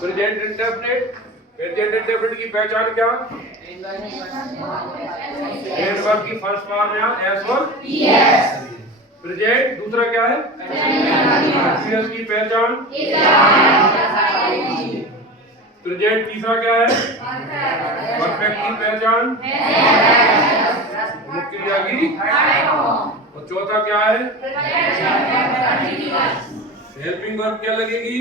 Present indefinite, present indefinite की पहचान क्या? मेन वर्ब की फर्स्ट फॉर्म या एस और पीएस। प्रेजेंट दूसरा क्या है? कंटीन्यूअस की पहचान प्रेजेंट। तीसरा क्या है? परफेक्ट की पहचान मुख्य क्रिया की। और चौथा क्या है? हेल्पिंग वर्ब क्या लगेगी?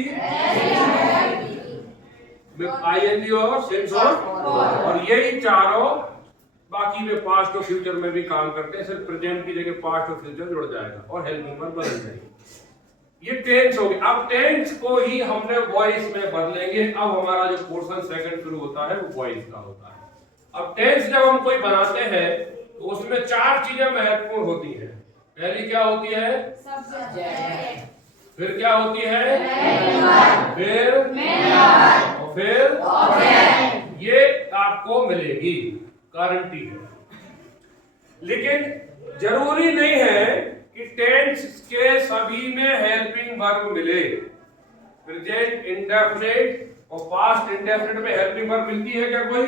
आईएनजी और सिंस और यही चारों बाकी में पास्ट और फ्यूचर में भी काम करते हैं। सिर्फ प्रेजेंट की जगह पास्ट और फ्यूचर जुड़ जाएगा और हेल्पिंग वर्ब बदल जाएगी। ये टेंस हो गया। अब टेंस को ही हमने वॉइस में बदलेंगे। अब हमारा जो पोर्शन सेकंड शुरू होता है वो वॉइस का होता है। अब टेंस जब हम कोई बनाते हैं तो उसमें चार चीजें महत्वपूर्ण होती हैं। पहली क्या होती है? सब्जेक्ट। फिर क्या होती है? फिर और फिर ऑब्जेक्ट। ये आपको मिलेगी, गारंटी है। लेकिन जरूरी नहीं है कि टेंस के सभी में हेल्पिंग वर्ब मिले। प्रेजेंट इंडेफिनिट और पास्ट इंडेफिनिट में हेल्पिंग वर्ब मिलती है क्या? कोई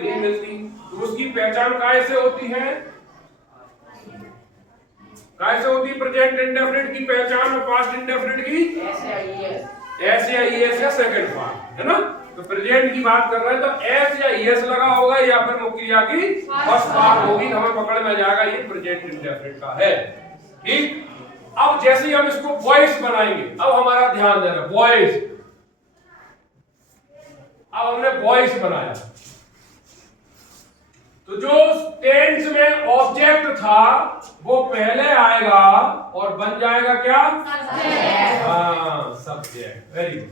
नहीं मिलती। तो उसकी पहचान कैसे होती है? कैसे होती है प्रेजेंट इंडेफिनिट की पहचान और पास्ट इंडेफिनिट की? एस या ईएस का सेकंड फॉर्म, है ना? तो प्रेजेंट की बात कर रहे हैं तो एस या ईएस लगा होगा या फिर मुख्य क्रिया की फर्स्ट फॉर्म होगी, हमें पकड़ में जाएगा ये प्रेजेंट इंडेफिनिट का है। ठीक। अब जैसे ही हम इसको वॉइस बनाएंगे, अब हमारा ध्यान देना, वॉइस। अब हमने वॉइस बनाया तो जो टेंस में ऑब्जेक्ट था वो पहले आएगा और बन जाएगा क्या? सब्जेक्ट। हाँ, सब्जेक्ट। Very good.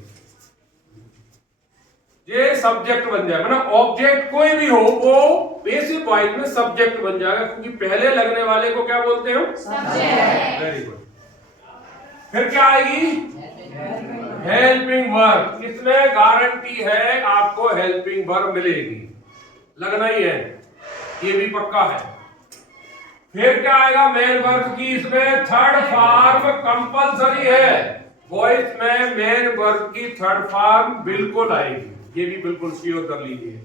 ये सब्जेक्ट बन जाएगा ना। ऑब्जेक्ट कोई भी हो वो बेसिक वाइज में सब्जेक्ट बन जाएगा, क्योंकि पहले लगने वाले को क्या बोलते हो? सब्जेक्ट। Very good. फिर क्या आएगी? Helping verb. इसमें गारंटी है आपको हेल्पिंग वर्ब मिलेगी, लगना ही है, ये भी पक्का है। फिर क्या आएगा? मेन वर्ब की इसमें थर्ड फॉर्म कंपलसरी है। वॉइस में मेन वर्ब की थर्ड फॉर्म बिल्कुल आएगी, ये भी बिल्कुल श्योर कर लीजिए।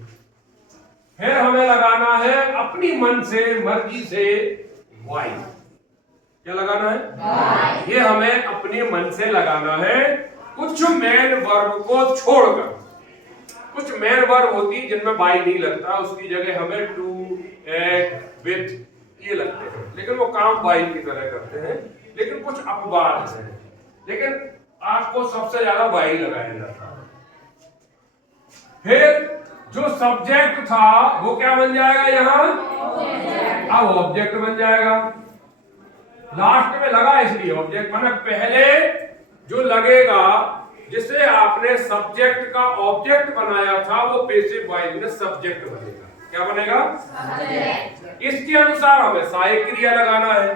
फिर हमें लगाना है अपनी मन से, मर्जी से वॉइस। क्या लगाना है? ये हमें अपने मन से लगाना है, कुछ मेन वर्ब को छोड़कर। कुछ मेन वर्ब होती जिनमें बाई नहीं लगता, उसकी जगह हमें टू, एट, विथ ये लगते हैं, लेकिन वो काम बाई की तरह करते हैं। लेकिन कुछ अपवाद हैं, लेकिन आपको सबसे ज्यादा बाई लगाया जाता है। फिर जो सब्जेक्ट था वो क्या बन जाएगा? यहाँ अब ऑब्जेक्ट बन जाएगा। लास्ट में लगा इसलिए ऑब्जेक्ट बना। पहले जो लगेगा जिसे आपने सब्जेक्ट का ऑब्जेक्ट बनाया था वो पैसिव वॉइस में सब्जेक्ट बनेगा। क्या बनेगा? सब्जेक्ट। इसके अनुसार हमें सहायक क्रिया लगाना है।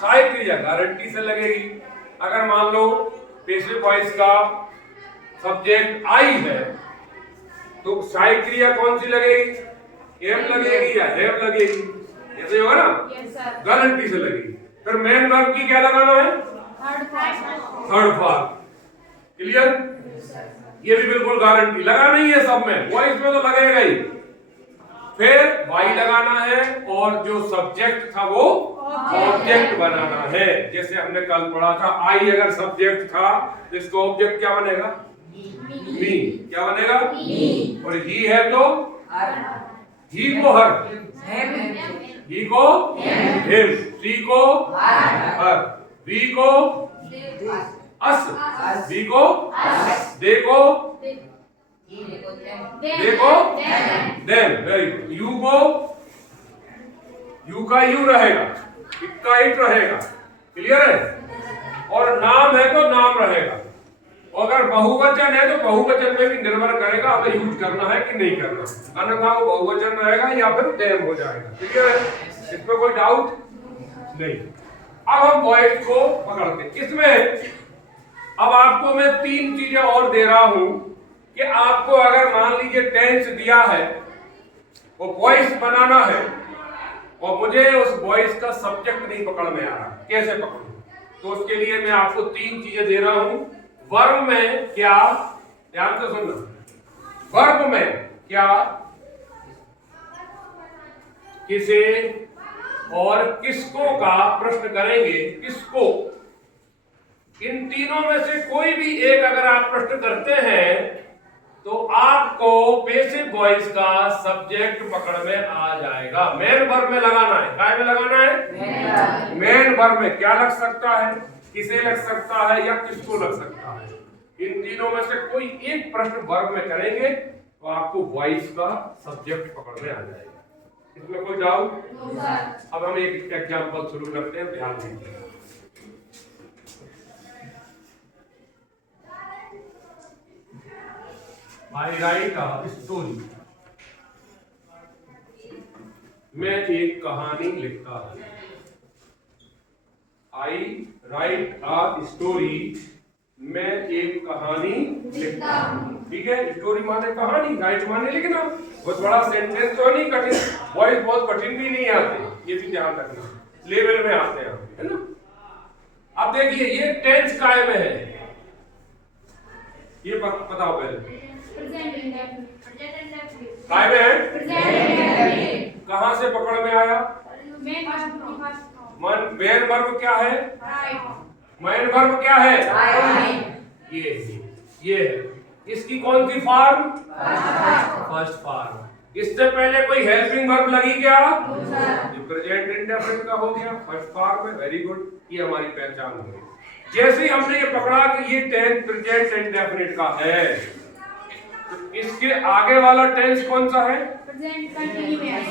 सहायक क्रिया गारंटी से लगेगी। अगर मान लो पैसिव वॉइस का सब्जेक्ट आई है तो सहायक क्रिया कौन सी लगेगी? एम लगेगी या हैव लगेगी? ऐसे होगा ना? गारंटी से लगेगी। फिर मेन वर्ब की क्या लगाना है? Third form. क्लियर? ये भी बिल्कुल गारंटी। लगा नहीं है सब में, वॉइस में तो लगेगा ही। फिर वाई लगाना है और जो सब्जेक्ट था वो ऑब्जेक्ट बनाना है। जैसे हमने कल पढ़ा था, आई अगर सब्जेक्ट था तो इसका ऑब्जेक्ट क्या बनेगा? मी। क्या बनेगा? मी। और ही है तो ही को हर, ही को हिम, सी को हर, वी को अस, वी को देखो, देखो देम। Very good. यू को, यू का यू रहेगा, इट का इट रहेगा। क्लियर है? और नाम है तो नाम रहेगा। अगर बहुवचन है तो बहुवचन में भी निर्भर करेगा हमें यूज करना है कि नहीं करना, अन्यथा वो बहुवचन रहेगा या फिर देम हो जाएगा। क्लियर है? इसमें कोई डाउट नहीं। अब हम वॉइस को पकड़ते हैं। इसमें अब आपको मैं तीन चीजें और दे रहा हूं कि आपको अगर मान लीजिए टेंस दिया है, वो वॉइस बनाना है और मुझे उस वॉइस का सब्जेक्ट नहीं पकड़ में आ रहा, कैसे पकड़ूं? तो उसके लिए मैं आपको तीन चीजें दे रहा हूं। वर्ब में क्या, ध्यान से सुनना, वर्ब में क्या, किसे और किसको का प्रश्न करेंगे, किसको, इन तीनों में से कोई भी एक अगर आप प्रश्न करते हैं तो आपको पैसिव वॉइस का सब्जेक्ट पकड़ में आ जाएगा। मेन वर्ब में लगाना है, काय में लगाना है, मेन वर्ब में क्या लग सकता है, किसे लग सकता है या किसको लग सकता है। इन तीनों में से कोई एक प्रश्न वर्ब में करेंगे तो आपको वॉइस का सब्जेक्ट पकड़ में आ जाएगा। इसमें कोई डाउट? अब हम एक एग्जांपल शुरू करते हैं, ध्यान दीजिए। I write a story, मैं एक कहानी लिखता हूं। I write a story, मैं एक कहानी लिखता हूं। ठीक है, स्टोरी माने कहानी, राइट माने लिखना। बहुत बड़ा सेंटेंस तो नहीं, कठिन वॉइस बहुत कठिन भी नहीं आते, ये भी ध्यान रखना, लेवल में आते हैं, है ना। अब देखिए ये टेंस काय में है, ये बताओ पहले। काय में है, कहां से पकड़ में आया, मेन वर्ब क्या है, मेन वर्ब क्या है, ये है। इसकी कौन सी फॉर्म, फर्स्ट फॉर्म। इससे पहले कोई हेल्पिंग वर्ब लगी क्या, प्रेजेंट इंडेफिनिट का हो गया, फर्स्ट फॉर्म में। वेरी गुड, ये हमारी पहचान हो गई। जैसे ही हमने ये पकड़ा कि ये टेंस प्रेजेंट इंडेफिनिट का है, तो इसके आगे वाला टेंस कौन सा है, प्रेजेंट कंटिन्यूअस।